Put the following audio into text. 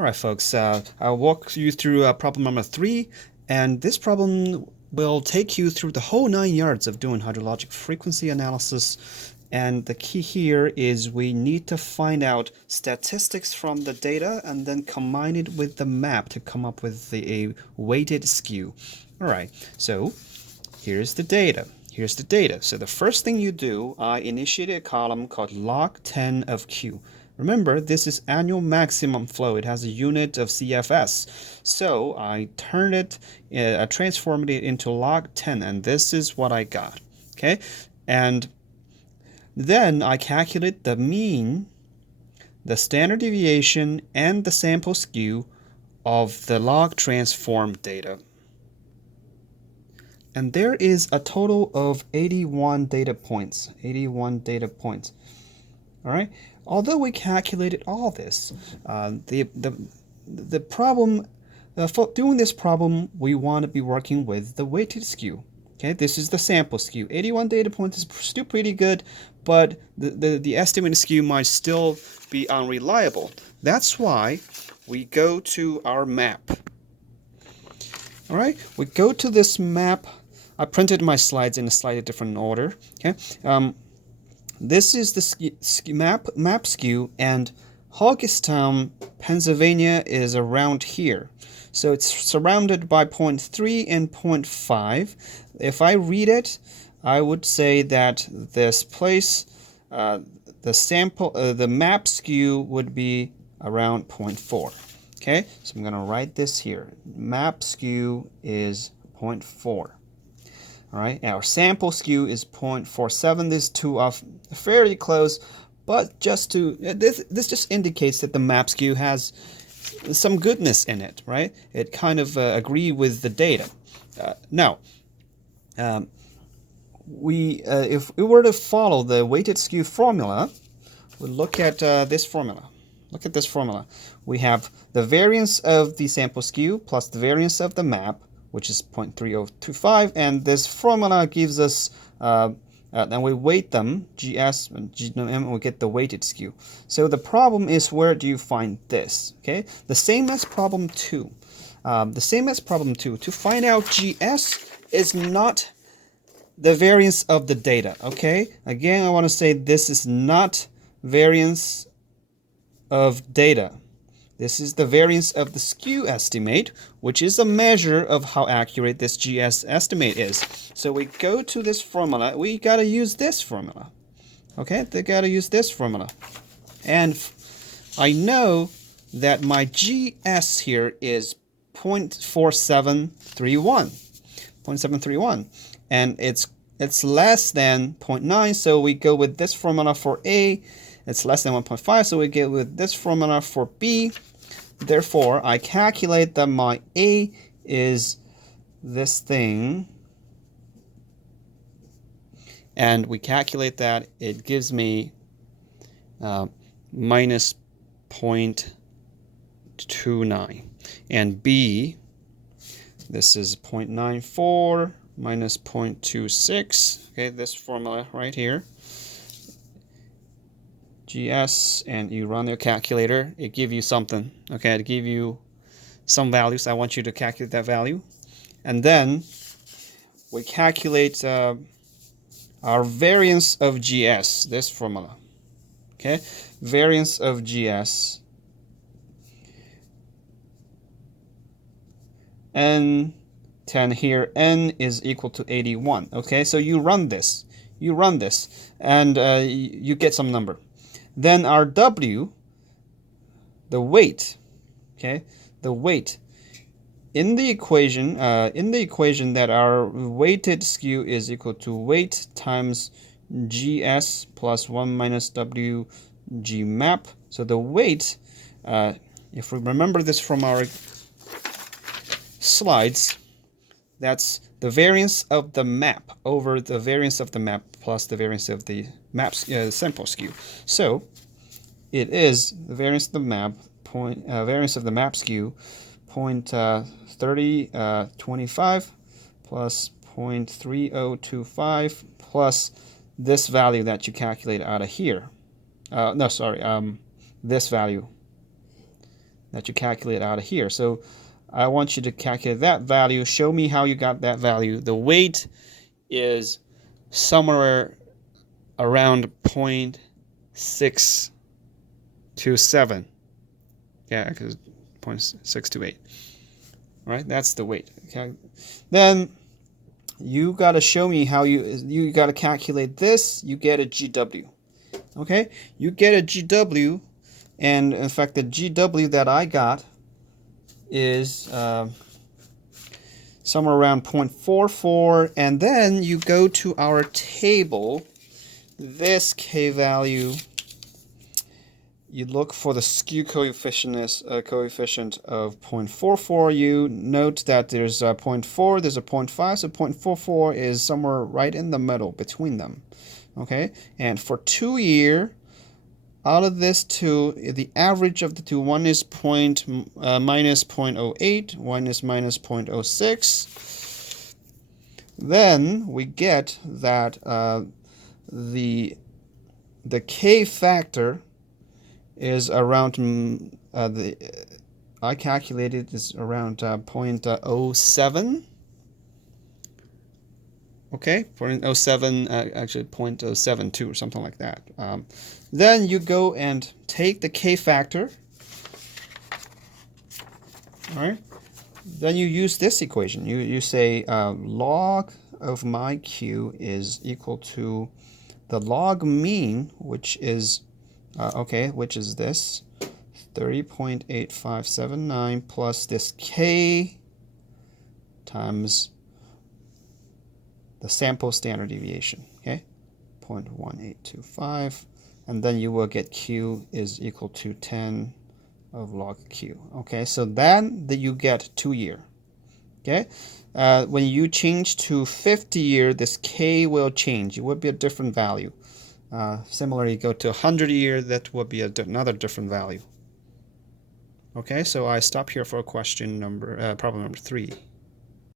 All right, folks, I'll walk you through problem number 3, and this problem will take you through the whole 9 yards of doing hydrologic frequency analysis. And the key here is we need to find out statistics from the data and then combine it with the map to come up with a weighted skew. All right, so here's the data. Here's the data. So the first thing you do, I initiate a column called log 10 of Q. Remember, this is annual maximum flow. It has a unit of CFS. So I turned it, I transformed it into log 10, and this is what I got. Okay, and then I calculate the mean, the standard deviation, and the sample skew of the log transform data. And there is a total of 81 data points. 81 data points. All right. Although we calculated all this, the problem for doing this problem, we want to be working with the weighted skew. Okay, this is the sample skew. 81 data points is still pretty good, but the estimated skew might still be unreliable. That's why we go to our map. All right, we go to this map. I printed my slides in a slightly different order. Okay, this is the map skew, and Hoggestown, Pennsylvania is around here. So it's surrounded by 0.3 and 0.5. If I read it, I would say that this place, the map skew would be around 0.4. Okay, so I'm going to write this here. Map skew is 0.4. All right, our sample skew is 0.47. These two are fairly close, but just to this just indicates that the map skew has some goodness in it, right? It kind of agree with the data. Now, if we were to follow the weighted skew formula, we look at this formula. Look at this formula. We have the variance of the sample skew plus the variance of the map, which is 0.3025, and this formula gives us, then we weight them, GS and GM, and we get the weighted skew. So the problem is, where do you find this? Okay, the same as problem 2. The same as problem 2. To find out GS is not the variance of the data. Okay, again, I want to say this is not variance of data. This is the variance of the skew estimate, which is a measure of how accurate this GS estimate is. So we go to this formula. We got to use this formula. Okay, they got to use this formula. And I know that my GS here is 0.4731. 0.731. And it's less than 0.9, so we go with this formula for A. It's less than 1.5, so we go with this formula for B. Therefore, I calculate that my A is this thing, and we calculate that it gives me minus 0.29. And B, this is 0.94 minus 0.26. Okay, this formula right here. GS, and you run your calculator, it gives you something. Okay, it gives you some values. I want you to calculate that value. And then we calculate our variance of GS, this formula. Okay, variance of GS. N10 here, N is equal to 81. Okay, so you run this, and you get some number. Then our W, the weight, okay, the weight in the equation that our weighted skew is equal to weight times GS plus 1 minus W G map. So the weight, if we remember this from our slides, that's the variance of the map over the variance of the map plus the variance of the sample skew. So it is the variance of the map variance of the map skew 0.3025 plus 0.3025 plus this value that you calculate out of here. This value. that you calculate out of here. So I want you to calculate that value. Show me how you got that value. The weight is somewhere around 0.627. Yeah, because 0.628. All right, that's the weight. Okay. Then you got to show me how you got to calculate this. You get a GW. Okay, you get a GW, and in fact, the GW that I got is somewhere around 0.44, and then you go to our table. This K value, you look for the skew coefficient of 0.44. You note that there's a 0.4, there's a 0.5, so 0.44 is somewhere right in the middle between them. Okay, and for 2 year, out of this two, the average of the two, one is minus 0.08, one is minus 0.06. Then we get that the K factor is around I calculated is around 0.07. Okay, 0.07, actually 0.072 or something like that. Then you go and take the K factor. All right. Then you use this equation. You say log of my Q is equal to the log mean, which is which is this 30.8579 plus this K times the sample standard deviation, okay, 0.1825, and then you will get Q is equal to 10 of log Q. Okay, so then you get 2 year. Okay, when you change to 50 year, this K will change. It will be a different value. Similarly, go to 100 year, that will be another different value. Okay, so I stop here for question problem number 3.